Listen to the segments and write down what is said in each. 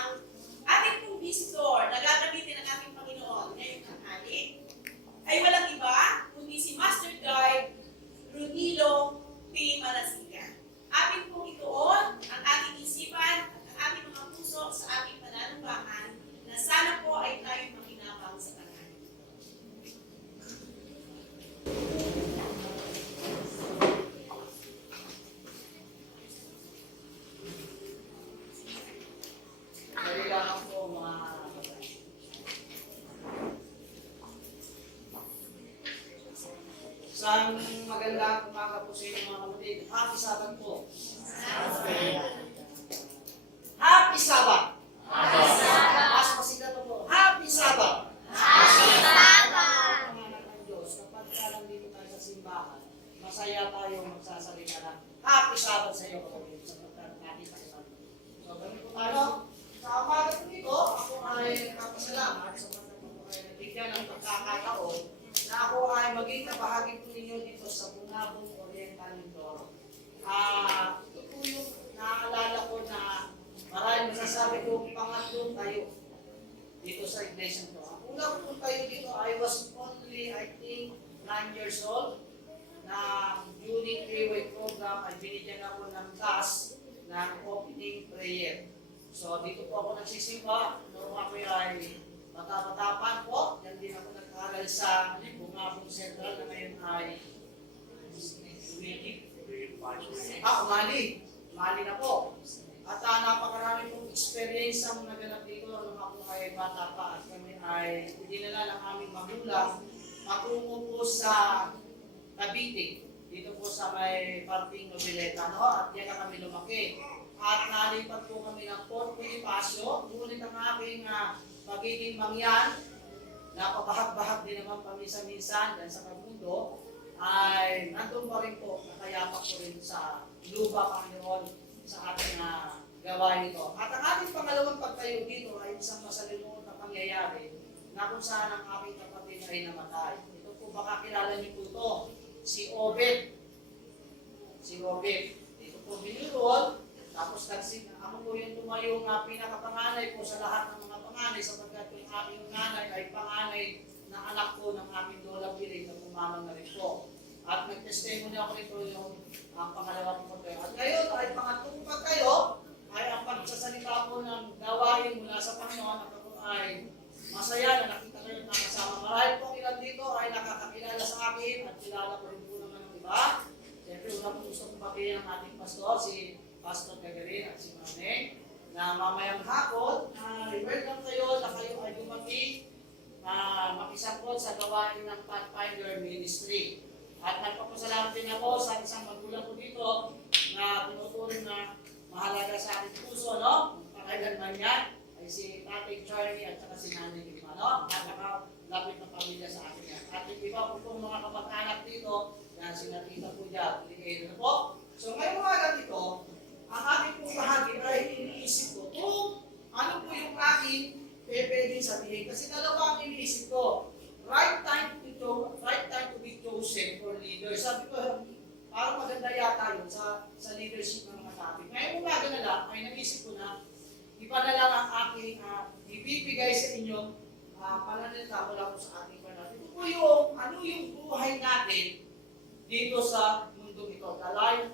ang ating pong visitor na gagamitin ng ating Panginoon ngayong tanghali ay walang iba kundi si Master Guide Ronilo P. Malasigan. Ating pong ituon ang ating isipan at ang ating mga puso sa ating pananumbahan na sana po ay tayo makinabang sa Kanya. Kailangan po mga isang magandang umaga po sa inyo mga kapatid. Happy Sabbath po. Happy Sabbath! Mas pasigat po. Happy Sabbath! Pangalan ng Diyos, kapag lang dito tayo sa simbahan, masaya tayo magsasalita ng Happy Sabbath sa iyo kapatid. Sapagkat nakita kita. So, ganito tayo. Sa umaga po dito, ako ay nagpapasalamat sapagkat ako ay nabigyan ng pagkakataon na ako ay maging kabahagi po ninyo dito sa Bungabong Oriental Mindoro. Ito po yung naaalala ko na maraming masasabi ko pangatlo tayo dito sa iglesia ko. Ang una po tayo dito, I was only, I think, 9 years old na during three-way program ay binigyan ako ng task ng opening prayer. So dito po ako nagsisimba, noong ako ay matapatapan po, yan din ako nag-aaral sa Bungabong Central na ngayon ay Umali na po. At napakarami pong experience ang naganap dito nung ako ay bata pa at kami ay dinala ng aming magulang patungo po sa Cavite, dito po sa may parting Noveleta, no? At yan na kami lumaki. At nalipat po kami ng Fort Bonifacio, ngunit ang aking pagiging mangyan, napabahag-bahag din naman paminsan-minsan dahil sa Kabundo, ay nandun pa rin po, nakayapak ko rin sa lupa Panginoon sa ating gawain ito. At ang ating pangalawang pagtayo dito ay isang masalimuot na pangyayari na kung saan ang aking kapatid ay namatay. Ito po baka kilala niyo po ito, si Obed. Si Obed. Ito po binurol. Tapos ako po yung tumayong pinakapanganay po sa lahat ng mga panganay sapagkat yung aking nanay ay panganay na anak po ng aking lola Piling na pumamang na rin po. At nag-testimony ako nito yung pangalawa po kayo. At ngayon ay pangatlong kayo ay ang pagsasalita po ng gawain mula sa Panginoon at ako ay masaya na nakita kayo na kasama. Marahil po ilan dito ay nakakakilala sa akin at kilala ko rin po naman ng iba. Siyempre, una po gusto kong pakihin ang ating pastor, si Pastor Gagarin at si Mame, na mamayang hapon, welcome kayo na kayo ay dumating na makisangkot sa gawain ng Pathfinder Ministry. At nagpapasalamat din ako sa isang magulang ko dito na tinuturing na mahalaga sa ating puso, no? Pakailanman yan ay si Tatay Charlie at saka si Nanay Lima, no? Napakalapit na pamilya sa akin yan. At yung iba po pong mga kamag-anak dito, yan sinatita po dyan, pinigay po. So ngayong umaga dito, ang aking pong bahagi ay iniisip ko kung ano po yung aking pwedeng sabihin. Kasi dalawa ang iniisip ko. Right time to be chosen for leader. Sabi ko, parang maganda yata yun sa leadership ng mga topic. Ngayong umaga na lang, ay naisip ko na iba na lang ang aking ibibigay sa inyo pananalita mula po sa ating panahon. Ito po yung, ano yung buhay natin dito sa mundo ito, the life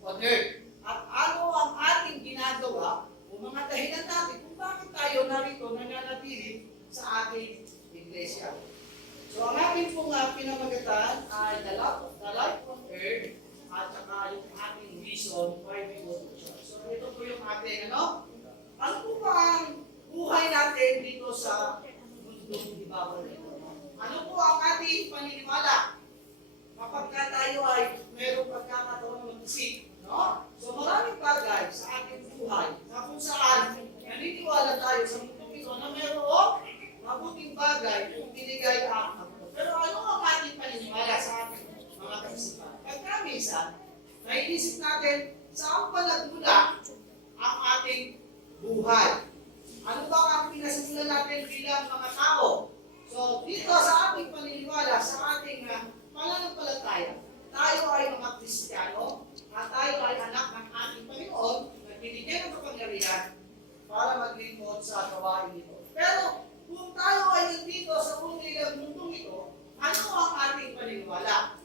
on earth. At ano ang ating ginagawa o mga dahilan natin kung bakit tayo narito nananatili sa ating iglesia. So ang ating pong pinamagatan ay the life on earth at saka yung ating vision why we go to church. So ito po yung ating ano po ba ang buhay natin dito sa mundong ibabaw nito? Ano po ang ating paniniwala kapag tayo ay mayroong pagkakataon mag-isip? No? So maraming bagay sa ating buhay na kung saan naniniwala tayo sa mundo ito na mayroong mabuting bagay kung binigay ang Panginoon. Pero ano ang ating paniniwala sa ating mga kaisipan? Pagka minsan, naiisip natin saan pa nagmula ang ating buhay. Ano ba ang pinasimulan natin bilang mga tao? So dito sa ating paniniwala, sa ating pananampalataya, tayo ay mga Kristiyano at tayo ay anak ng ating Panginoon na binigyan ng kapangyarihan para maglingkod sa gawain ito. Pero kung tayo ay nandito sa unilang mundong ito, ano ang ating paniniwala?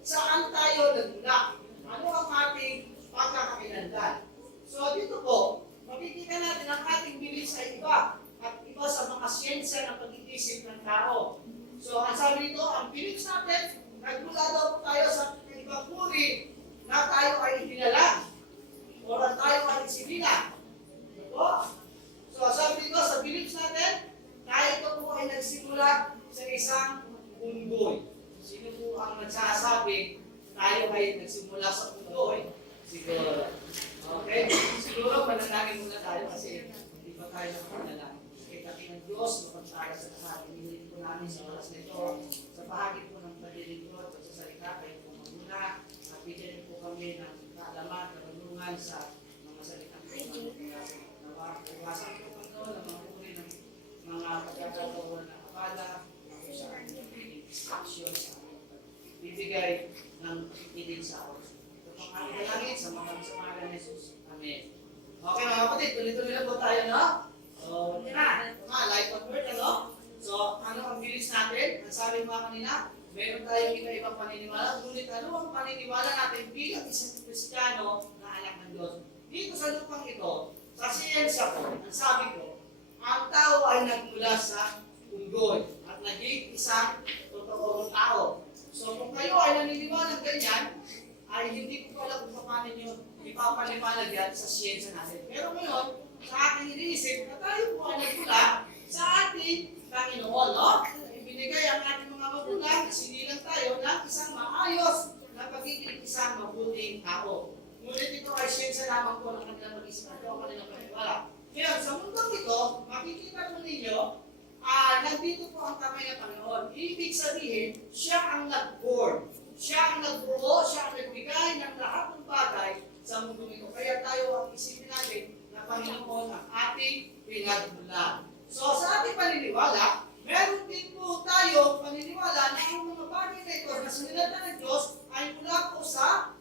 Saan tayo nagmula? Ano ang ating pagkakakilanlan? So dito po, makikita natin ang ating bilis ay iba at iba sa mga siyensya ng pag-iisip ng tao. So ang sabi nito, ang bilis natin, nagmula daw po tayo sa ibang uri na tayo ay hinalang o na tayo ay isinilang. Diba? So sabi nito, sa bilis natin, tayo ito po ay nagsimula sa isang unggoy. Sino po ang nagsasabi tayo ay nagsimula sa unggoy? Siguro. Okay? Siguro manalangin muna tayo kasi hindi pa tayo nakapanalangin. Kita ng Diyos, kapag tayo sa kasali, hindi po namin sa oras nito, sa bahagi po ng paglilingkod at sa salita, kayo po magmuna, at bigyan po kami ng kaalaman, karunungan sa mga salita po ng nawasan po ito, na mga uri ng mga pagkakataon na akala, sa aking distraction, sa aking bibigay ng itig sa oras. Ito pang aming dalangin sa mga pangalan ni Jesus. Amen. Okay mga kapatid, tuloy-tuloy na po tayo, no? So, like what word, ano? So, ano ang bilis natin? Ang sabi mo kanina, meron tayong iba-ibang paniniwala. Ngunit ano ang paniniwala natin bilang isang Kristiyano na anak ng Diyos? Dito sa lupang ito, sa siyensya ko, ang sabi ko, ang tao ay nagmula sa unggoy at naging isang totoong tao. So, kung kayo ay naniniwala ng ganyan, ay hindi ko pala kung paano nyo ipapaliwanag yan sa siyensya natin. Pero ngayon, sa ating iniisip na tayo po ay nagmula sa ating Panginoon, no? Ibinigay ang ating mga magulang, sinilang tayo ng isang maayos na pagiging isang mabuting tao. Ngunit ito ay siyensya lamang po ng kanilang mag-isip at o kanilang paniniwala. Ngayon, sa mundong ito, makikita po ninyo, nandito po ang kamay ng Panginoon. Ibig sabihin, siya ang nag-born. Siya ang nagbuo, siya ang nagbigay ng lahat ng bagay sa mundong ito. Kaya tayo ang isipin natin na Panginoon ang ating pinagmulan. So sa ating paniniwala, meron din po tayo paniniwala na ang mga bagay na ito na sinilatan ng Diyos ay mula po sa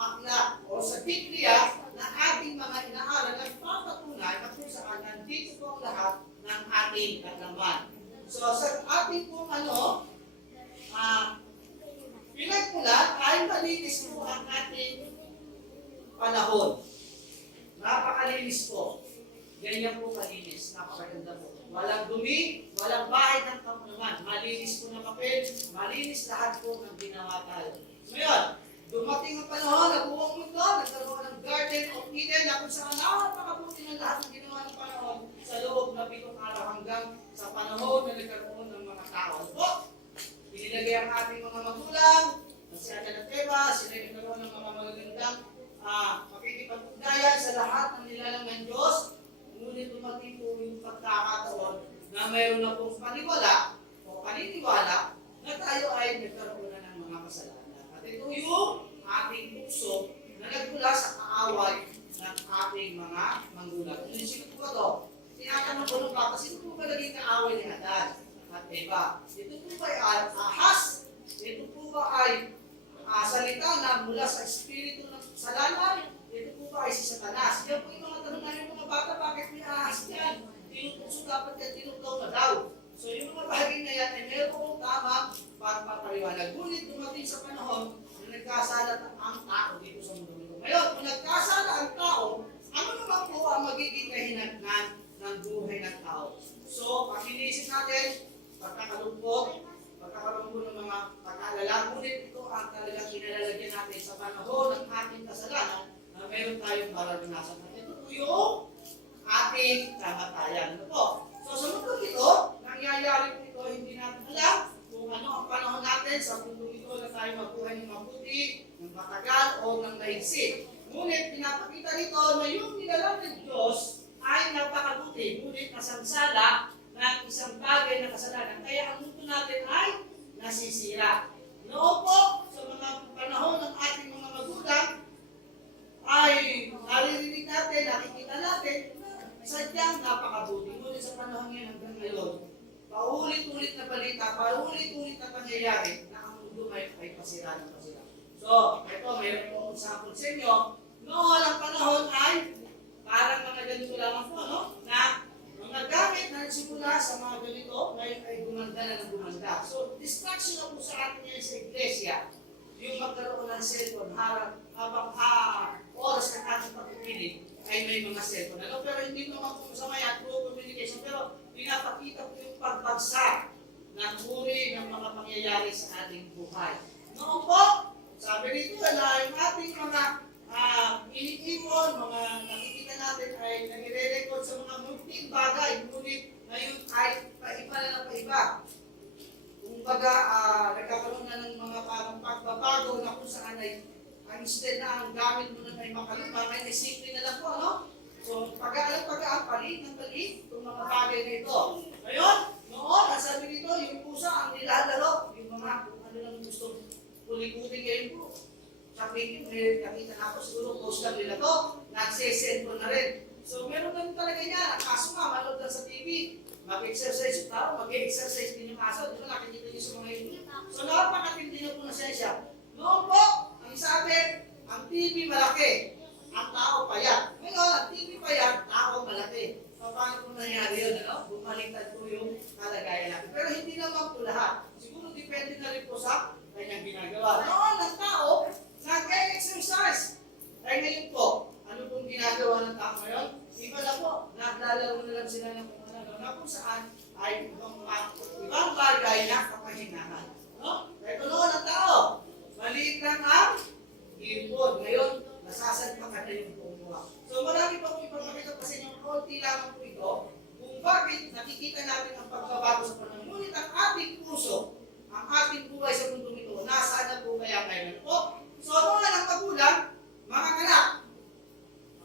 aklat o sa Biblia na ating mga inaaral at papatunay na kung saan nandito po ang lahat ng ating kalaman. So sa ating pong pinagmulan ay malinis po ang ating panahon. Napakalinis po. Ganyan po kalinis. Napakaganda po. Walang dumi, walang bahay ng kapunaman. Malinis po ng papel, malinis lahat po ng ginawa tayo. Ngayon, dumating ang panahon na buong mundo, nagkaroon ng Garden of Eden na kung saan napakabuti ng lahat ng ginawa ng panahon sa loob na 7 araw hanggang sa panahon na nagkaroon ng mga tao. Po, inilagay ang ating mga magulang, si Adan at Eva, sila nagkaroon ng mga magagandang makikipag-ugnayan sa lahat ng nilalang ng Diyos. Ngunit dumating po yung pagkakataon na mayroon na pong paniwala o paniniwala na tayo ay nagkaroon na ng mga kasalanan. At ito yung ating puso na nagmula sa kaaway ng ating mga magulang. Sino po ba ito? Tinatanong ko nung bata, sino po ba naging kaaway ni Adan at Eva? Ito po ba ay ahas? Ito po ba ay salita na mula sa espiritu ng kasalanan? Ito po ba ay si Satanas? Yan po yung mga tanong namin mga bata, bakit may ahas yan? Tinutulso dapat yan, tinutulaw na daw. So yung mga bagay na yan ay meron pong tamang pagpapaliwanag. Ngunit dumating sa panahon na nagkasala ang tao dito sa mundo nito. Ngayon, kung nagkasala ang tao, ano naman po ang magiging kahinatnan ng buhay ng tao? So, pag iniisip natin, pagkakalungkot ng mga pag-aalala, ngunit ito ang talagang kinalalagyan natin sa panahon ng ating kasalanan na meron tayong mararanasan. At ito po yung ating kamatayan. Ano po? So sa mundo ito, nangyayari po ito, hindi natin alam kung ano ang panahon natin sa mundo ito na tayo mabuhay ng mabuti, ng matagal o ng maigsi. Ngunit pinapakita rito na yung nilalang ng Diyos ay napakabuti, ngunit nasansala ng isang bagay na kasalanan. Kaya ang mundo natin ay nasisira. Noon po, sa mga panahon ng ating mga magulang, ay naririnig natin, nakikita natin, sadyang napakabuti. Ngunit sa panahon ngayon hanggang ngayon, paulit-ulit na balita, paulit-ulit na pangyayari na ang mundo ay pasira ng pasira. So, ito, mayroon po example sa inyo. Noon ang panahon ay parang mga ganito lamang po, no? Na mga gamit na nagsimula sa mga ganito, ngayon ay gumanda na ng gumanda. So, distraction na po sa atin ngayon sa iglesia, yung magkaroon ng cellphone habang oras ng ating pagpipili ay may mga cellphone. Ano? Pero hindi naman po masama yan, through communication. Pero pinapakita po yung pagbagsak ng uri ng mga pangyayari sa ating buhay. Noon po, sabi rito na yung ating mga iniipon, mga nakikita natin ay nagre-record sa mga munting bagay, ngunit ngayon ay paiba na ng paiba. Kumbaga, nagkakaroon na ng mga parang pagbabago na kung saan ay instead na ang gamit mo na ay makalima, ay simple na lang po, no? So, pag-aalang, palit ng palit, itong mga bagay na ito. Ngayon, noon, ang sabi dito, yung pusa ang nilalaro, yung mga kung ano lang gusto, kulit-kulit ngayon po. Sabi dito, nakita na ako, siguro post lang nila to, nagsesend ko na rin. So, meron ganun talaga niya, ang aso nga, manood lang sa TV, mag-exercise yung tao, mag-exercise din yung aso, di ba nakikita niyo sa mga ito. So, napakatindi na po na siya. Noon po, ang sabi, ang TV malaki, ang tao payat. Ngayon, ang TV payat, tao malaki. So, paano po nangyari yun, ano? Bumaliktad po yung kalagayan natin. Pero hindi naman po lahat. Siguro depende na rin po sa kanyang ginagawa. Noon, ang tao, nag-exercise. Ay ngayon po, ano pong ginagawa ng tao ngayon? Iba na po, naglalaro na lang sila ng kung ano, na kung saan ay ibang bagay na kapahinahan. No? Ito noon ang tao, maliit lang ang ipon. Ngayon, nasasadpa ka na yung pumuha. So marami pa kong ipapakita kasi yung konti lamang po ito kung bakit nakikita natin ang pagbabago sa panahon. Ngunit ang ating puso, ang ating buhay sa mundong ito, nasaan na po kaya ngayon po? So noon ang magulang, mga anak.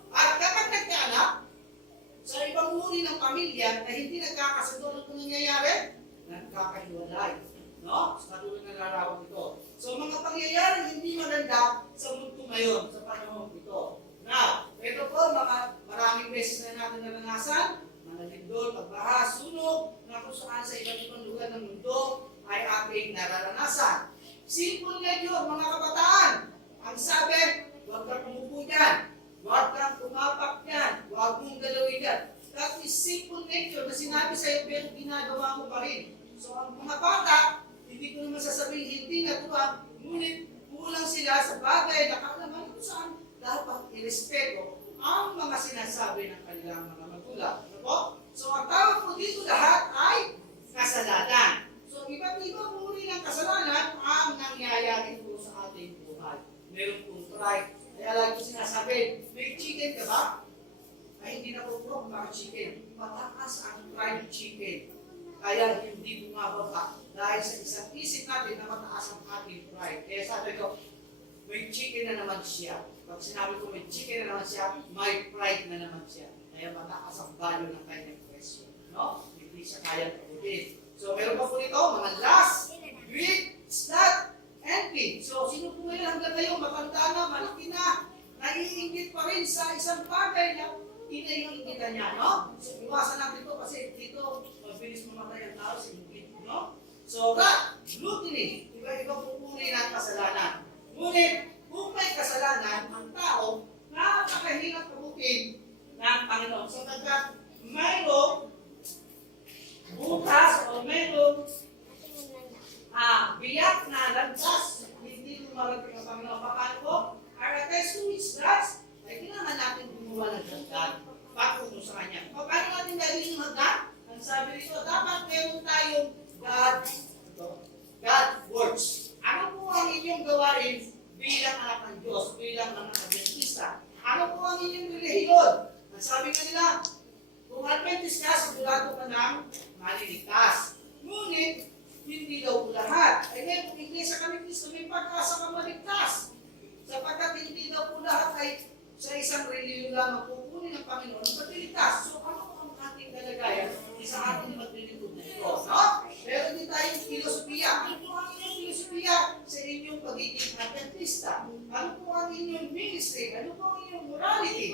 At kapag nagkaanak, sa ibang uri ng pamilya na hindi nagkakasundo ng kung nangyayari, nagkakahiwalay. No? Sa katulad ng larawan ito. So mga pangyayari hindi maganda sa mundo ngayon, sa panahon ito. Now, ito po, maraming beses na natin naranasan, mga lindol, pagbaha, sunog, na kung saan sa iba't ibang lugar ng mundo ay ating nararanasan. Simple nga yun, mga kabataan. Ang sabi, huwag kang umupo dyan, huwag kang tumapak dyan, huwag mong galawin yan. That is simple nature na sinabi sa'yo pero ginagawa mo pa rin. So ang mga bata, hindi ko naman sasabihin hindi natuwa, ngunit kulang sila sa bagay na kaalaman kung saan dapat irespeto ang mga sinasabi ng kanilang mga magulang. Ano po? So ang tawag po dito lahat ay kasalanan. So iba't ibang uri ng kasalanan ang nangyayari po sa ating buhay. Meron pong pride. Kaya lagi ko sinasabi, may chicken ka ba? Ay hindi na po kung bakit chicken. Mataas ang fried chicken. Kaya hindi bumababa dahil sa isang isip natin na mataas ang ating pride. Kaya sabi ko, may chicken na naman siya. Pag sinabi ko may chicken na naman siya, may pride na naman siya. Kaya mataas ang value ng kanyang presyo. No? Hindi siya kayang kabutin. So meron pa po dito, mga last, greed, sloth, envy. So sino po ngayon hanggang ngayon, matanda na, malaki na, naiingit pa rin sa isang bagay na iniingitan niya, no? So iwasan natin ito kasi dito, mabilis mamatay ang tao sa ingit, no? So, gluttony, iba-iba po uri ng kasalanan. Ngunit, kung may kasalanan, ang tao, napakahirap kabutin ng Panginoon. So, mayroong bukas o mayroong biyak na landas, hindi lumarating ang Panginoon. Paano po? Our test to which that, ay kailangan natin gumawa ng hagdan patungo sa Kanya. Paano natin gagawin yung hagdan? Ang sabi dito, dapat meron tayong God works. Ano po ang inyong gawain bilang anak ng Diyos, bilang anak ng Adventista? Ano po ang inyong relihiyon? Ang sabi kanila, kung Adventist ka, sigurado ka ng maliligtas. Ngunit, hindi daw po lahat. Ay ngayon, kung Iglesia kami Kristo, may pag-asa ka maligtas. Sapagkat hindi daw po lahat ay sa isang relihiyon lamang kukunin ng Panginoon ang pagliligtas. So, ano po ang ating kalagayan sa ating maglilingkod na ito? No? Meron din tayong filosofiya. Ano po ang inyong filosofiya sa inyong pagiging Adventista? Ano po ang inyong ministry? Ano po ang inyong morality?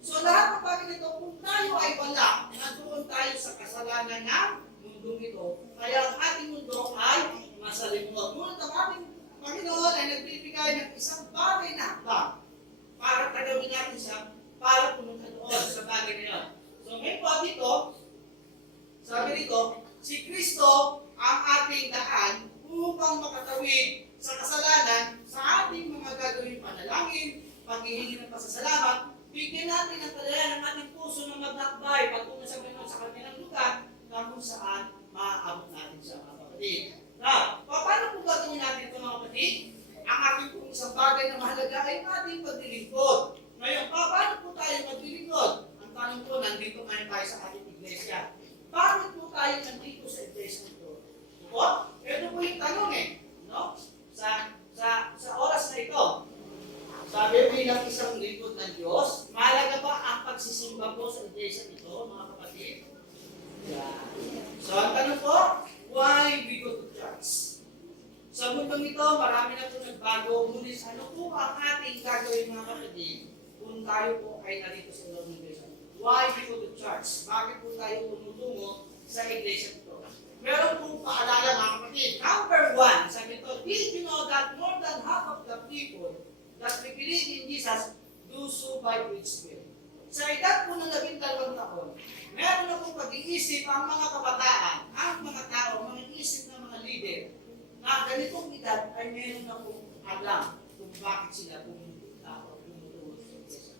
So, lahat ng bagay nito, kung tayo ay wala, nandoon tayo sa kasalanan ng mundong ito. Kaya ang ating mundo ay masalimuot. Ngunit ang ating Panginoon ay nagbibigay ng isang bagay na hakbang para tagawin natin siya para pumunta doon sa bagay na yun. So ngayon po dito, sabi dito, si Kristo ang ating daan upang makatawid sa kasalanan sa ating mga gagawing panalangin, paghihingi ng pasasalamat, bigyan natin ang kalaya ng ating puso ng maglakbay patungo sa Panginoon sa kanilang lugar na kung saan maaabot natin sa mga kapatid. Now, paano po gagawin natin ito mga kapatid? Ang ating pong isang bagay na mahalaga ay ating paglilingkod. Ngayon, paano po tayo maglilingkod? Ang tanong po, nandito ngayon tayo sa ating iglesia. Bakit po tayo nandito sa iglesia ito? Po? Ito po yung tanong no? Sa oras na ito, sabi bilang isang lingkod ng Diyos, mahalaga ba ang pagsisimba po sa iglesia ito, mga kapatid? Yeah. So, ang tanong po, why we go to church? Sa mundong ito, marami na po nagbago, ngunit ano po ang ating gagawin mga kapatid kung tayo po ay narito sa loob ng iglesia? Why we go to church? Bakit po tayo tumutungo sa iglesia ito? Meron pong paalala mga kapatid. Number 1, sabi ito, did you know that more than half of the people that we believe in Jesus do so by His Spirit? Sa edad po ng 12 taon, meron na pong pag-iisip ang mga kabataan, ang mga tao, mga isip ng mga leader, na ganitong edad ay meron na pong alam kung bakit sila tumutungo sa iglesia.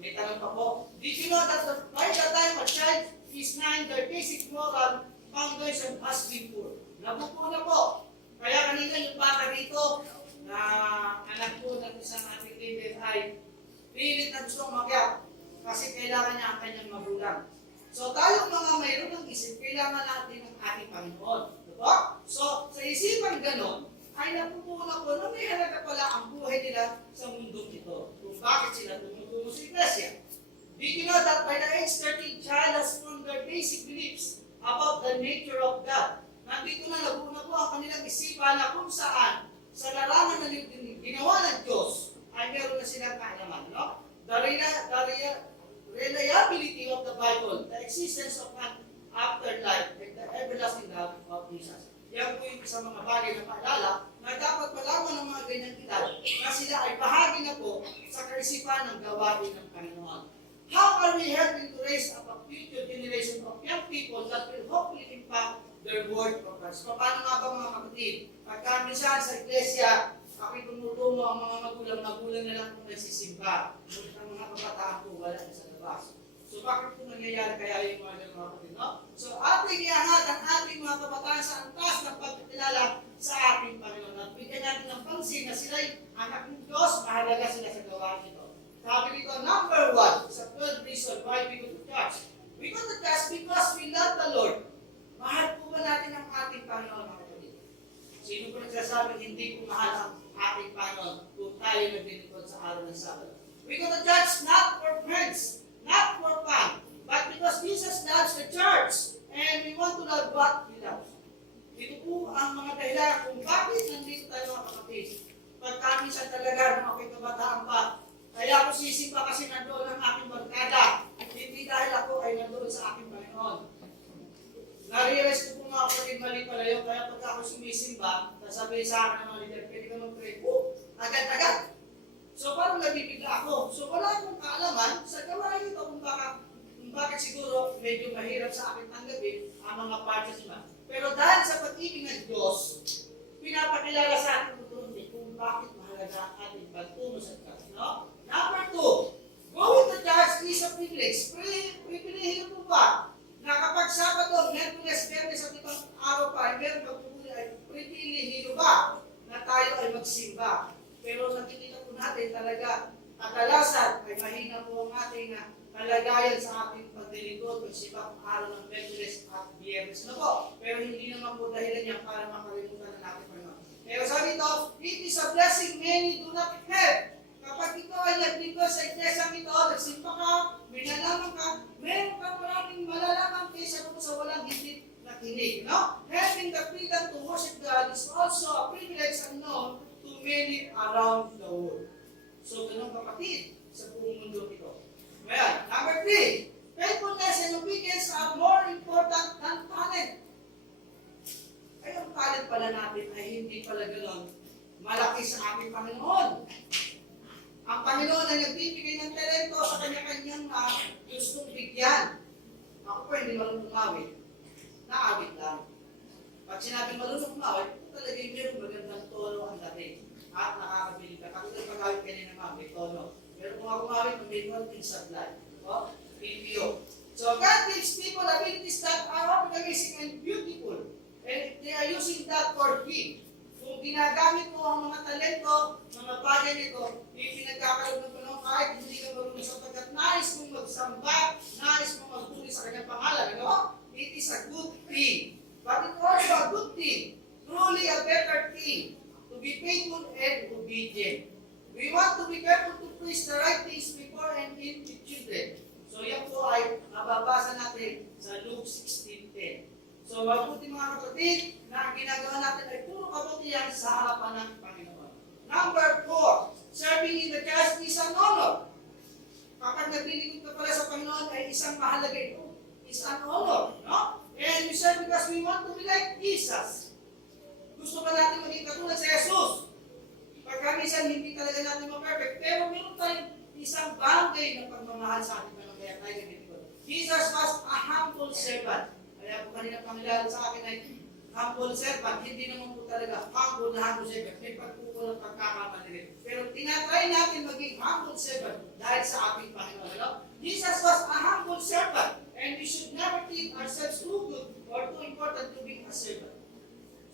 May tanong pa po, did you know that by the time a child is 9, their basic moral foundation has been poor? Nabuko na po. Kaya kanina yung bata rito, na anak po ng isang ating leader ay pilit na gusto umakyat kasi kailangan niya ang kanyang magulang. So tayo mga mayroon ng isip, kailangan natin ang ating Panginoon. Diba? So sa isipan ganon, ay napupunan ko na may halaga pala ang buhay nila sa mundong ito. Kung bakit sila tumutungo sa iglesia. Did you know that by the age 13, child has formed their basic beliefs about the nature of God? Nandito na naguna po ang kanilang isipan na kung saan sa larangan na ginawa ng Diyos ay meron na silang kaalaman. No? The reliability of the Bible, the existence of an afterlife, and the everlasting love of Jesus. Yan po yung isang mga bagay na paalala na dapat malaman ng mga ganyang edad na sila ay bahagi na po sa kaisipan ng gawain ng Panginoon. How are we helping to raise up a future generation of young people that will hopefully impact their word of Christ? Paano nga ba mga kapatid? Pagka minsan sa iglesia, ako'y tumutungo ang mga magulang na lang kung nagsisimba. Ngunit ang mga kabataan po wala na sa labas. So bakit po nangyayari kaya yung mga kapatid, no? So ating iangat ang ating mga kabataan sa antas ng pagkakilala sa ating Panginoon. At bigyan natin ng pansin na sila'y anak ng Diyos, mahalaga sila sa gawain ito. Sabi dito, number 1, sa 12 reason why we go to church. We go to church because we love the Lord. Mahal po ba natin ang ating Panginoon, mga kapatid? Sino po nagsasabing hindi po mahal ang ating Panginoon kung tayo naglilingkod sa araw ng Sabado? We go to church not for friends, not for fun, but because Jesus loves the church and we want to love what He loves. Ito po ang mga dahilan kung bakit nandito tayo mga kapatid. Pagkaminsan talaga ng aking kabataan pa, kaya ako sisimba kasi nandoon ang aking barkada. Hindi dahil ako ay nandoon sa aking Panginoon. Na-realize ko po mga kapatid, mali pala yun. Kaya pagka ako sumisimba, sasabihin sa akin ng mga leader, pwede ka mag-pray. Agad-agad. So parang nabibigla ako. So wala akong kaalaman sa gawain ito kung bakit siguro medyo mahirap sa akin tanggapin ang mga parts nila. Pero dahil sa pag-ibig ng Diyos, pinapakilala sa atin kung bakit mahalaga ang ating pagtungo sa Diyos. No? Number 2, going to church is a privilege. Privilehiyo po ba na kapag Sabado, Merkules, Biyernes at ibang araw pa ay meron pagpupuli ay privilehiyo ba na tayo ay magsimba? Pero nakikita po natin talaga kadalasan ay mahina po ang ating kalagayan sa ating paglilingkod pagsimba kung araw ng Merkules at Biyernes na po. Pero hindi naman po dahilan yan para makalimutan na natin Panginoon. Pero sabi ito, it is a blessing many do not have. Kapag ito ay naglingkod sa iglesia ito, nagsimba ka, minalaman ka, meron kang maraming malalaman kaysa kung sa walang hindi nakinig. No? Having the freedom to worship God is also a privilege unknown to many around the world. So, ganun kapatid sa buong mundo ito. Ngayon, number 3, faithfulness and obedience are more important than talent. Ay, ang talent pala natin ay hindi pala ganun malaki sa ating Panginoon. Ang Panginoon ay nagbibigay ng talento sa kanya-kanyang gustong bigyan. Ako po hindi marunong umawit. Naawit lang. Pag sinabi marunong umawit, talaga yung meron magandang tono ang dating. At nakakabili ka. Katulad pag-awit kanina ma'am, may tono. Pero kung ako umawit, may nothing sablay. O, PPO. So God gives people abilities that are often amazing and beautiful. And they are using that for Him. Kung ginagamit mo ang mga talento, mga bagay nito, pinagkakaroon ng Panginoon kahit hindi ka marunong sapagkat nais mong magsamba, nais mong magtuli sa kanyang pangalan. Ano? It is a good thing. But it also a good thing. Truly a better thing. To be faithful and obedient. We want to be careful to place the right things before and in the children. So yan po ay nababasa natin sa Luke 16:10. So mabuti mga kapatid na ang ginagawa natin ay puro kabutihan sa harapan ng Panginoon. Number 4, serving in the church is an honor. Kapag naglilingkod ka pala sa Panginoon ay isang mahalaga ito. It's an honor. No? And we serve because we want to be like Jesus. Gusto ba natin maging katulad sa Jesus? Pagkamisan hindi talaga natin ma-perfect, pero meron tayong isang bagay na pagmamahal sa ating Panginoon. Kaya tayo ganito. Jesus was a humble servant. Kaya po kanina pangilala sa akin ay humble servant. Hindi naman po talaga humble na humble servant. May pagkukulang pagkakamali. Pero tinatry natin maging humble servant dahil sa ating Panginoon. No? Jesus was a humble servant. And we should never think ourselves too good or too important to be a servant.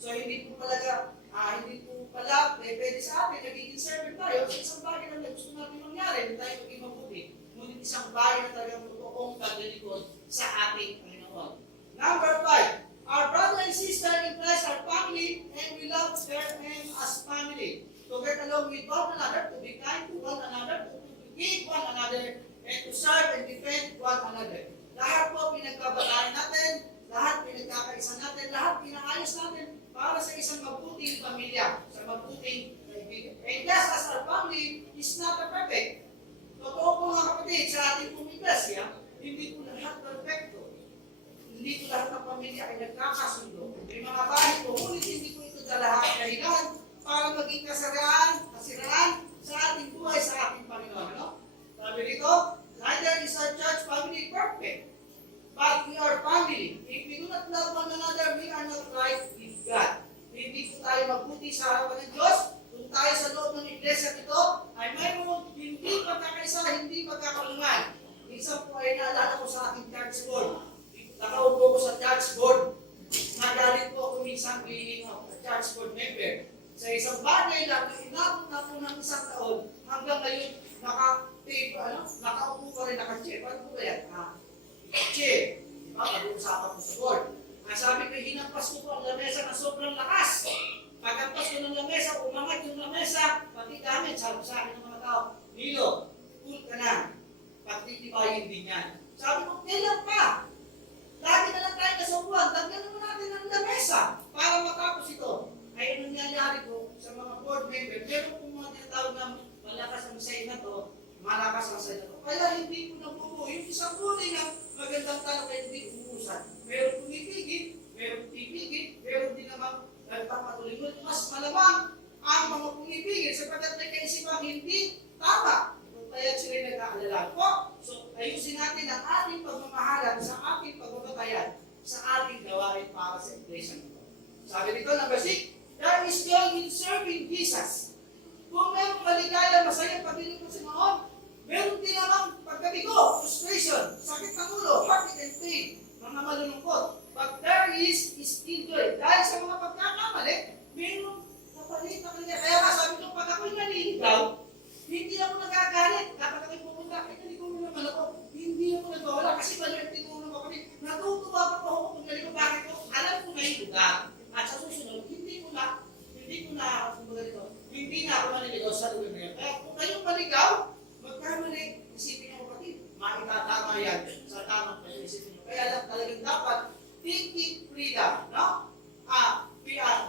So hindi po pala pwede sa atin nagiging servant tayo sa isang bagay na gusto natin mangyari na tayo maging mabuti. Ngunit isang bagay na talagang totoong paglilingkod sa ating Panginoon. Number 5, our brother and sister in Christ are family and we love them as family. To get along with one another, to be kind to one another, to give one another, and to serve and defend one another. Lahat po pinagkabalayan natin, lahat pinagkakaisa natin, lahat pinaayos natin para sa isang mabuting pamilya, sa mabuting kaibigan. And just as our family is not perfect. Totoo po mga kapatid, sa ating pumiglasya, hindi po lahat perfecto. Hindi po lahat ng pamilya ay nagkakasundo. May mga bahay po, ngunit hindi po ito lahat dahilan para maging kasiraan sa ating buhay, sa ating Panginoon. No? Sabi dito, neither is our church family perfect, but we are family. If we do not love one another, we are not right with God. Hindi po tayo mabuti sa harapan ng Diyos. Kung tayo sa loob ng iglesia nito, ay mayroong hindi pagkakaisa, hindi pagkakalungan. Minsan po ay naalala ko sa aking church board. Nakaupo ko sa church board. Nagalit po ako minsan being a church board member. Sa isang bagay lang, inabot na po ng isang taon, hanggang ngayon, nakaupo pa rin, naka-chair. Paano po ba yan? Chair. Diba? Pag-uusapan ko sa board. Sabi ko, hinampas ko po ang lamesa na sobrang lakas. Pagkampas ko ng lamesa, umangat yung lamesa, pati gamit, sabi sa akin ng mga tao, Nilo, cool ka na. Pagtitibayin din yan. Sabi ko, kailan pa? Lagi na lang tayo nasubuan, dagyan naman natin ng lamesa para matapos ito. Ay nangyayari ko sa mga board member, meron po mga tinatawag na malakas ang say na to, malakas ang say na to. Kaya hindi ko nabubuo. Yung isang kulay na magandang tanong ay hindi umuusan. Meron pumipigit, meron pipigit, meron din naman nagpapatuloy. Mas malamang ang mga pumipigit sapagkat may kaisipang hindi tama. Kaya sila nag-aalala po. So, ayusin natin ang ating pagmamahalan sa ating pagbabatayan, sa ating gawain para sa iglesia nito. Sabi dito, number 6, there is joy in serving Jesus. Kung mayroong maligaya, masaya, paglilingkod sa Panginoon, meron din naman pagkabigo, frustration, sakit ng ulo, heartache and pain, mga malulungkot. But there is still joy. Dahil sa mga pagkakamali, meron kapalit na kanya. Kaya nga sabi ko, pag ako'y naliligaw, hindi ako nagagalit. Dapat ako'y pumunta. Kaya naligaw naman ako. Hindi ako nagawala. Kasi malerti ko naman kami. Natutuwa pa po ako kung naligaw. Bakit ko? Alam ko na yung lugar. At sa susunod, hindi ko na ako maniligaw sa lugar na yun. Kaya kung kayong maligaw, magkamali, isipin nyo kapatid. Maitatama yan sa tamang isipin nyo. Kaya lang talagang dapat thinking freedom. No?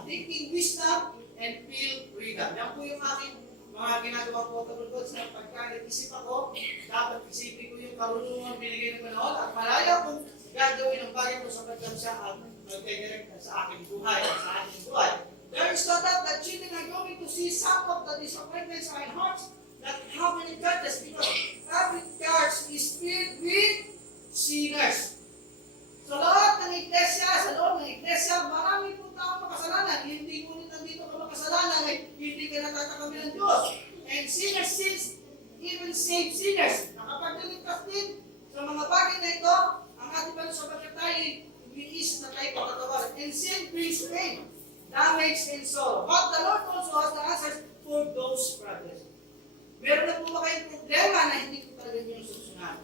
Thinking wisdom and feel freedom. Yan po yung aking mga ginagawa ko tungkol sa pagka-isip ako, dapat isipin ko yung karunungan binigay ng Panginoon at malaya kong gagawin ang bagay ko sapagkat siya ang magdidirect sa aking buhay, sa ating buhay. There is no doubt that children are going to see some of the disappointments in our hearts Not how many churches, because every church is filled with sinners. Sa lahat ng iglesia, sa loob ng iglesia, marami po taong makasalanan. Hindi ngunit nandito ka makasalanan, ay hindi ka natatakami ng Diyos. And sinners sins, even save sinners. Nakapagligtas din sa mga bagay na ito, ang ating Panginoon sa pagkatay, umiisip na tayo pagkatawaran. And sin brings pain, damage, and sorrow. But the Lord also has the answers for those brothers. Meron na po ba kayong problema na hindi ko talaga yung solusyonan?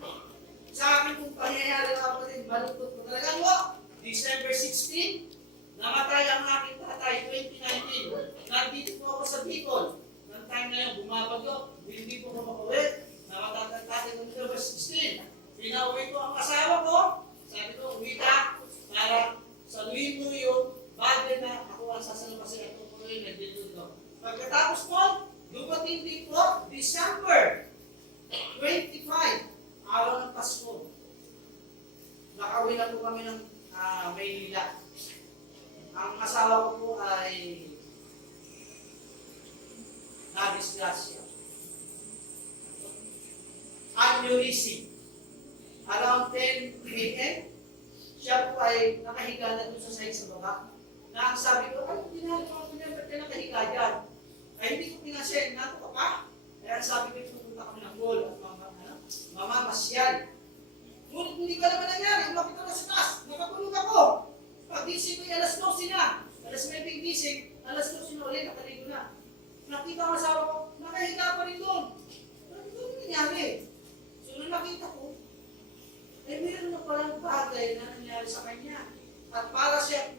Sa akin pong pangyayari na kapatid, malungkot po talaga mo. December 16, namatay ang aking tatay, 2019. Nandito po ako sa Bicol. Nang time na yun, bumabagyo. Hindi po ako makauwi. Namatay ang tatay ko December 16. Pinauwi ko ang asawa ko. Sabi ko, uwi ka para saluhin mo yung bagay na ako ang sasalapasin at tutuloy na dito. Pagkatapos po, dumating din po, December 25. Araw ng Pasko. Nakauwi na po kami ng Maynila. Ang asawa ko po ay nadisgrasya. Aneurysm. Around 10 a.m., siya po ay nakahiga na doon sa side sa baba. Na ang sabi ko, ano ginagawa ko niya? Ba't ka nakahiga dyan? Ay hindi ko pinasya. Nato ka pa? Kaya sabi ko, pupunta kami ng goal at mamamasyal. Ngunit hindi ka naman nangyari. Umakit ako sa taas. Nakatulog ako. Pag-gising ko ay alas 12 na. Alas 9 gising, alas 12 na ulit, nakaligo na. Nakita ang asawa ko, nakahiga pa rin doon. Ano nangyari? So nung nakita ko, eh meron na palang bagay na nangyari sa kanya. At para siya,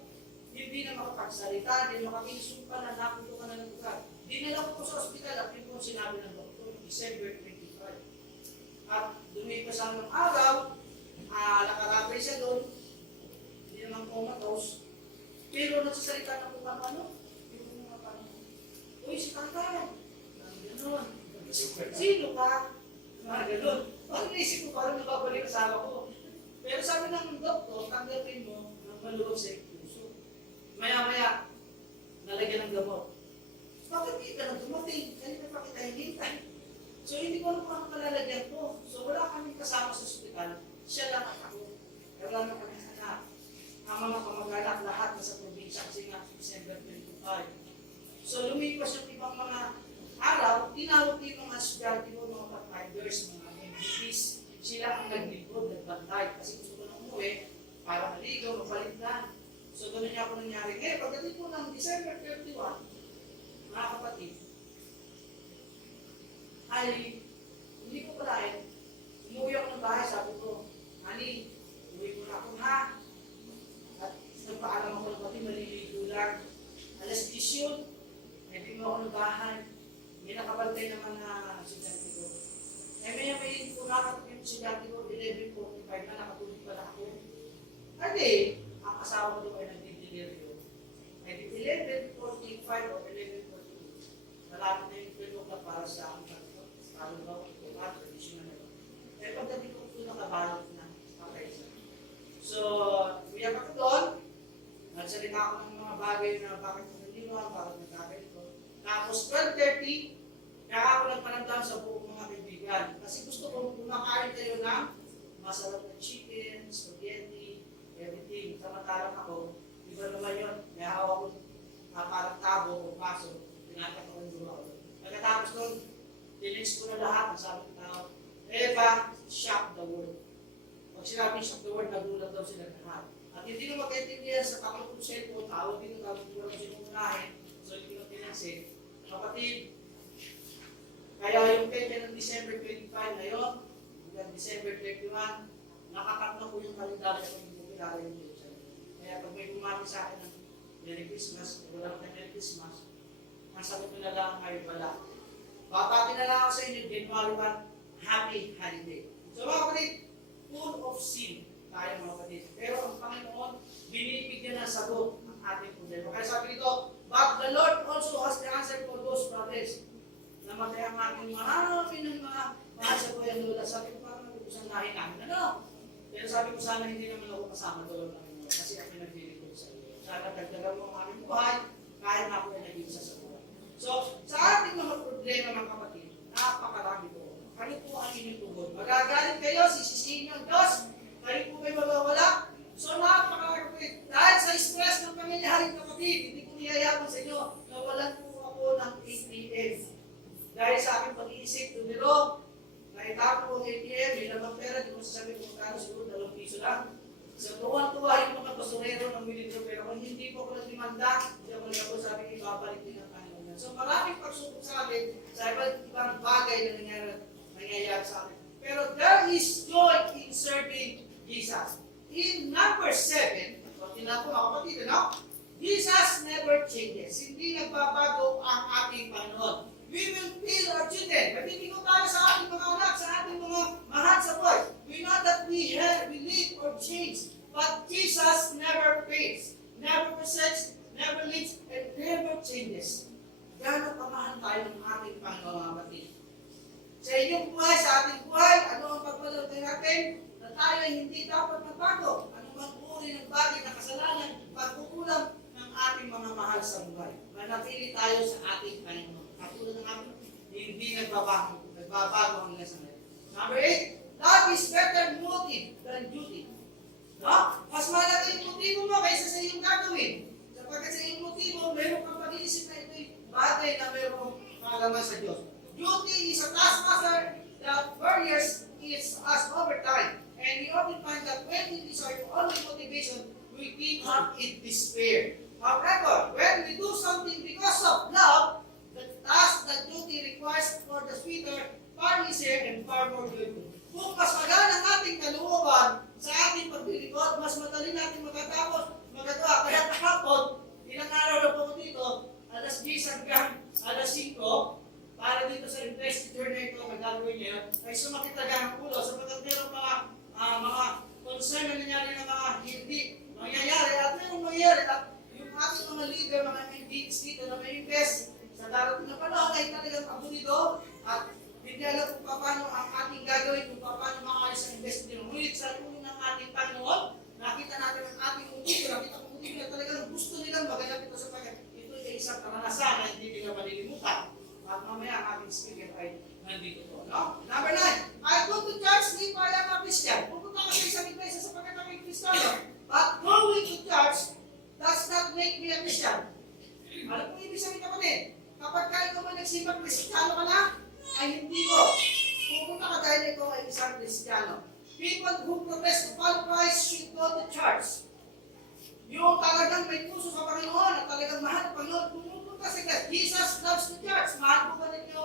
hindi na makapagsalita, hindi na makakinisong pa na napunto ka na ng lugar. Dinala ko sa ospital at yun po sinabi ng doktor, December 25. At dumipas ang ng araw, nakarapay siya doon, hindi naman comatose, pero nagsasalita na po kung ano, yung mga paano, uy, si tatay, gano'n, sino ka? Gano'n. Parang naisip ko, parang nababalik asawa ko. Pero sabi ng doktor, tanggapin mo ng maluwag sa puso. Maya-maya, nalagyan ng gamot. Bakit hindi ka nang dumating? Kanina pa kita hinintay. So hindi ko alam kung anong kalalagyan ko. So wala kami kasama sa ospital. Siya lang at ako. Wala na kami anak. Ang mga kamag-anak lahat nasa probinsya kasi nga December 25. So lumipas yung ibang mga araw, tinawag yung mga estudyante mo, mga part-timers, mga MPs. Sila ang naglibod, nagbantay. Kasi gusto ko nang umuwi para maligo, mapalit na. So ganun niya ako nangyari. Eh, pagdating ko ng December 31, mga kapatid, ay hindi ko palain. Umuwi ako ng bahay, sabi ko, Ani, uwi ko na ako ha. At nagpaalam ako ng pati, maliligo lang. Alas 10 yun, hindi mo ako ng bahay. May nakabantay naman na estudyante ko. Eh may kumakapit yung estudyante ko, 11:45 na, nakatulog pala ako. Adi, ang asawa ko doon ay nagdi-delivery. Eh 11:45 o 11:42. Malapit na yung 12 o'clock para sa akin. Lalo ba, traditional na yun. Eh pagdating ko ito nakabalot na, patay siya. So, umiyak ako doon. Nagsalita ako ng mga bagay na bakit ko naniwa, bakit nagkaganito. Tapos 12:30, kaya ako nagpanagdam sa buong mga kaibigan. Kasi gusto ko kumakain kayo ng masarap na chicken, spaghetti, everything. Samantalang ako, iba naman yun. May hawak ko parang tabo o paso, tinatak ko yung duwa ko. Pagkatapos nun, tinext ko na lahat, ang sabi ko tao, Eva, shock the world. Pag sinabi shock the world, nagulat daw sila lahat. At hindi na magkaintindihan sa takot kong cellphone, tawag dito, tawag dito lang sinuunahin. So hindi ko pinansin. Kapatid, kaya yung kanya ng December 25 na yun, hanggang December 31, nakakat na po yung kalendaryo kung hindi ko kilala yung Diyos. Kaya pag may kumati sa akin ng Merry Christmas, wala ka Merry Christmas, ang sagot ko na lang ay wala. Babati na lang ako sa inyo, January 1, Happy Holiday. So mga kapatid, full of sin tayo mga kapatid. Pero ang Panginoon, binibigyan ng sagot ang ating problema. Kaya sabi nito, but the Lord also has the answer for those brothers. Namatay ang aking marami ng mga mahal sa buhay ang lola. Sabi ko, parang nag-uusang lahi namin. Ano? Pero sabi ko, sana hindi naman ako kasama doon ng kasi ako naglilingkod sa iyo. Sana dagdagan mo ang aming buhay, kahit na ako ay nag-iisa sa buhay. So, sa ating mga problema mga kapatid, na napakarami po. Ano po ang inyong tugon? Magagalit kayo, sisisihin ng Diyos, kayo po kayo mawawala. So napakarami. Dahil sa stress ng pamilyaharing kapatid, hindi ko niyayabang sa inyo, nawalan po ako ng ATM. Dahil sa aking pag-iisip, tumiro, nakita ko ang ATM, may lamang pera, di ko sasabihin kung magkano, siguro 2 piso lang. So tuwan-tuwa yung mga basurero ng willing pero kung hindi po ako naglimanda, hindi ako nagabo sabi ko, ibabalik din ang Panginoon yan. So maraming pagsubok sa akin sa iba't ibang bagay na nangyayari sa akin. Pero there is joy in serving Jesus. In number 7, tingnan po mga kapatid, no? Jesus never changes. Hindi nagbabago ang ating Panginoon. We will feel our children. Mabibigo tayo sa ating mga anak, sa ating mga mahal sa buhay. We know that we live or change. But Jesus never fades, never forsakes, never leaves, and never changes. Gano'n kamahal tayo ng ating Panginoon mga kapatid. Sa inyong buhay, sa ating buhay, ano ang pagpapalagay natin? Na tayo ay hindi dapat magbago. Ano man uri ng bagay na kasalanan, pagkukulang ng ating mga mahal sa buhay. Manatili tayo sa ating Panginoon. Katulad ng ating, hindi nagbabago ang lesson. Number 8, love is better motive than duty. No? Mas malaki yung motibo mo kaysa sa iyong gagawin. Sapagkat sa iyong motibo, meron kang pag-iisip na ito'y bagay na meron kalaman sa Diyos. Duty is a taskmaster that warriors is us over time. And we often find that when it is our only motivation, we give up in despair. However, when we do something because of love, the task that duty requires for the sweeter, far easier, and far more joyful. Kung mas magaan ang ating kalooban sa ating paglilingkod, mas madali natin magagawa. Kaya kahapon, ilang araw na po ko dito, alas 10 hanggang alas 5, para dito sa investiture na ito, magagawin niya, ay sumakit talaga ang ulo. Sapagkat meron mga concern na nangyari na mga hindi mangyayari. At mayroong mangyayari, at yung ating mga leader, mga MDs dito na may invest sa darating na panahon ay talagang abunido at hindi alam kung paano ang ating gagawin, kung paano makaalis ang investiture. Ngunit sa tulong ng ating Panginoon, nakita natin ang ating motibo, nakita ang motibo na talagang gusto nilang maganap ito sa pagkat ito ay isang karanasan na hindi nila malilimutan. At mamaya ang ating speaker ay nandito po. No? Number 9, I go to church if I am a Christian. Pupunta ka sa isang iglesia sapagkat ako ay Kristiyano. But going to church does not make me a Christian. Alam mo ibig sabihin kapatid? Kapag ka ikaw man nagsimbang Kristiyano ka na, ay hindi mo. Pupunta ka dahil ikaw ay isang Kristiyano. People who profess to follow Christ should go to church. Yung talagang may puso sa Panginoon at talagang mahal ng Panginoon, pumunta sa iglesia. Jesus loves the church. Mahal po ba ninyo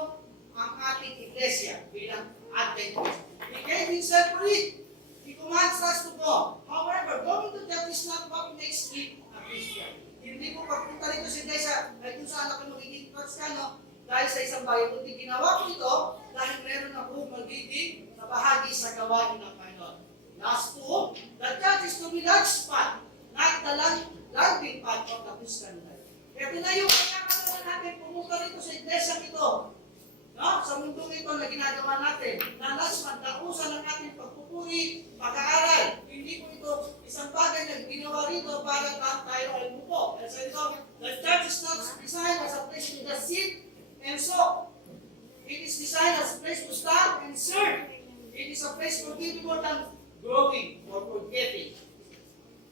ang ating iglesia bilang Adventist? He gave himself for it. He commands us to go. However, going to church is not what makes me a Christian. Hindi po pagpunta rito sa iglesia ay kung saan ako magiging Kristiyano dahil sa isang bagay. Kundi ginawa ko ito dahil meron ako magiging na bahagi sa gawain ng Panginoon. Last 2, the church is to be large spot, not the landing pad of the Christian life. Ito na yung pagkakataon natin pumunta rito sa iglesia ito. No? Sa mundong ito na ginagawa natin, na last month, nausan ng ating pagpupuri, pag-aaral. Hindi po ito isang bagay na ginawa rito para tayo ay umupo. At sa ito, the church is not designed as a place to just sit and soak. It is designed as a place to stand and serve. It is a place for people more than growing or forgetting.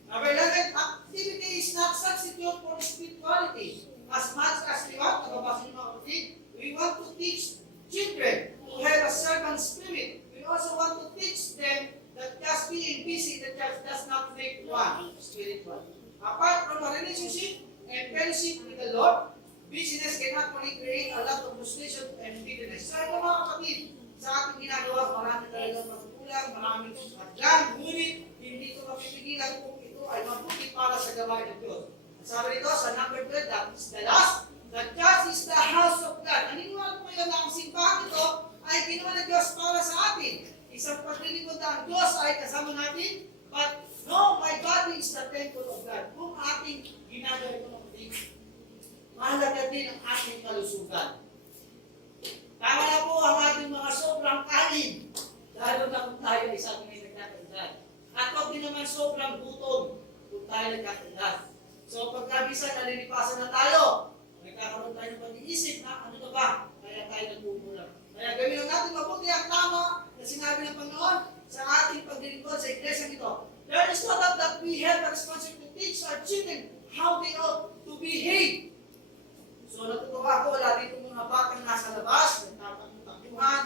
Number 11, activity is not substitute for spirituality. As much as we want, we want to teach children to have a servant spirit. We also want to teach them that just being busy in the church does not make one spiritual. Apart from a relationship and fellowship with the Lord, business can actually create a lot of frustration and bitterness. So ito mga kapatid, sa ating ginagawa, marami talagang magkukulang, maraming hadlang, ngunit hindi ko mapipigilan kung ito ay mabuti para sa gawain ng Diyos. Sabi nito sa number 12, that is the last, the church is the house of God. Naniniwala po kayo na ang simbahan ito ay ginawa ng Diyos para sa atin. Isang paglilingkod na ang Diyos ay kasama natin, but no, my body is the temple of God. Kung ating ginagawa ito ng kapatid, mahalaga din ang ating kalusugan. Tama na po ang ating mga sobrang kanin, lalo na kung tayo isang may nagkakandad. At huwag din naman sobrang gutom kung tayo nagkakandad. So pagkabisan, nalilipasan na tayo. Nagkakaroon tayo ng pag-iisip na ano na ba? Kaya tayo nagkukulang. Kaya gawin natin mabuti ang tama na sinabi ng Panginoon sa ating paglilingkod sa iglesia nito. There is no doubt that we have a responsibility to teach our children how they ought to behave. So natutuwa ako, wala dito mga batang nasa labas, nagtatakbuhan,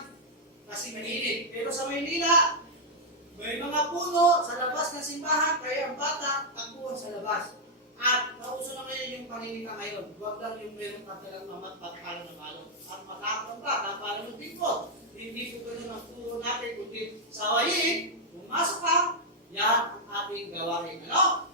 kasi mainit. Pero sa Maynila, may mga puno sa labas ng simbahan, kaya ang bata takbuhan sa labas. At nauso na ngayon yung paninita ngayon. Huwag lang yung meron katalang mamat pagkala ng balon. At matakang ba, kapala ng tingkod. Hindi po ganun ang turo natin, kundi sawayin, pumasok ka, yan ang ating gawain. Ano?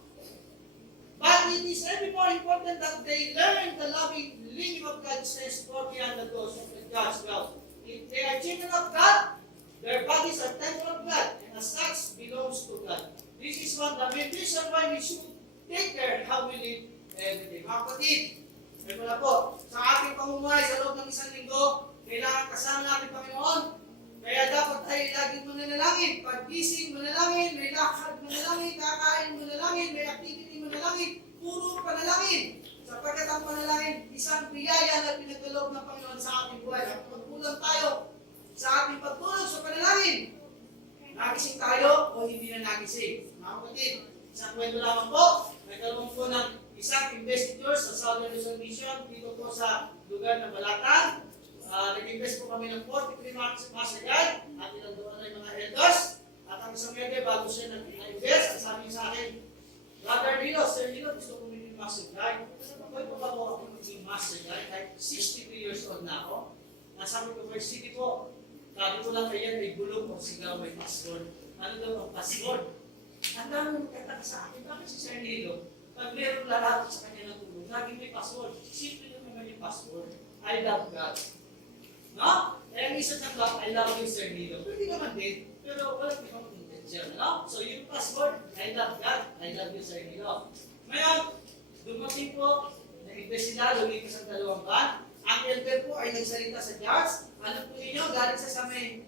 But it is every more important that they learn the loving living of God's sense for beyond the doors of God's will. If they are children of God, their bodies are temple of God, and as such belongs to God. This is one the main reason why we should take care how we live every day. Mga kapatid, ito na po, sa ating pamumuhay sa loob ng isang linggo, kailangan kasama natin Panginoon. Kaya dapat tayo laging mananalangin. Pag-gising, manalangin. May lakad, manalangin. Kakain, manalangin. May activity, manalangin. Puro panalangin. Sapagkat ang panalangin, isang biyaya na pinagkaloob ng Panginoon sa ating buhay. At magkulang tayo sa ating pagtulog sa panalangin. Nagising tayo o hindi na nagising. Mga kapatid, isang kwento lamang po. Nagkaroon po ng isang investigator sa Southern Luzon Mission dito po sa lugar ng Balatan. Nag-invest po kami ng 43 master guide at ilang doon ay mga elders. At ang isang member bago siya nag-invest, ang sabi sa akin, Brother Lilo, Sir Lilo, gusto ko maging master guide. Pwede po ba po ako maging master guide? Kahit 63 years old na ako. Nasabi ko, First City po, sabi ko lang kayan, may gulong o sigaw, may password. Ano daw ang password? Ang dami nagtataka sa akin, bakit si Sir Lilo, pag meron lalapit sa kanya ng tulong, lagi may password. Simple naman yung password. I love God. No? Kaya ang isa ng love, I love you, Sir Lilo. Pwede naman din, pero walang ibang intention. No? So yung password, I love God, I love you, Sir Lilo. Ngayon, dumating po, nag-invest sila, lumipas ang 2 buwan. Ang elder po ay nagsalita sa Diyos. Ano po ninyo, galing sa may,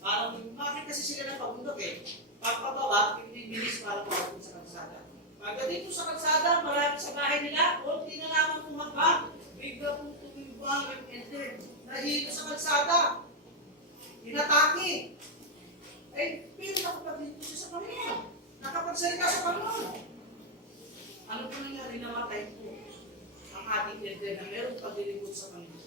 parang, bakit kasi sila ng pagundok eh? Pagpababa, 15 minutes para makapun sa kalsada. Pagdating po sa kalsada, marami sa bahay nila, o hindi na naman pumagbang. Bigla po tumibang yung elder. Nahilo sa kalsada. Inatake. Eh, pero nakapag-dito siya sa Panginoon. Nakapagsalita sa Panginoon. Ano po nangyari? Namatay po ang ating elder na meron paglilingkod sa Panginoon.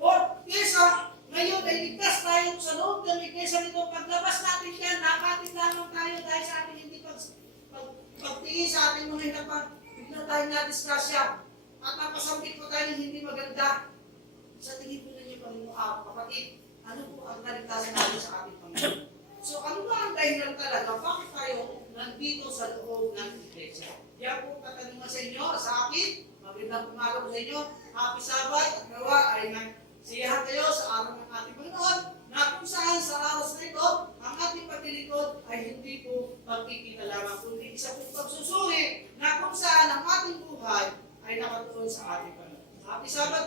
O, kesa, ngayon ay ligtas tayo sa loob ng iglesia nito. Paglabas natin yan, napatid lamang tayo dahil sa ating hindi pagtingin sa ating mga hinapan. Bigla tayo na-disgrasya. At napasambit po tayo ng hindi maganda. Sa tingin po ninyo, Panginoon, kapatid, ano po ang kaligtasan natin sa ating Panginoon? So, ano ba ang dahilan talaga? Bakit tayo nandito sa loob ng iglesia? Yan po katanungan sa inyo, sa akin, magandang umaga po sa inyo. Happy Sabbath at nawa ay nagsiyahan kayo sa araw ng ating Panginoon na kung saan sa araw na ito, ang ating paglilingkod ay hindi po pagkikita lamang, kundi isa po pagsusuri na kung saan ang ating buhay ay nakatuon sa ating Panginoon. Happy Sabbath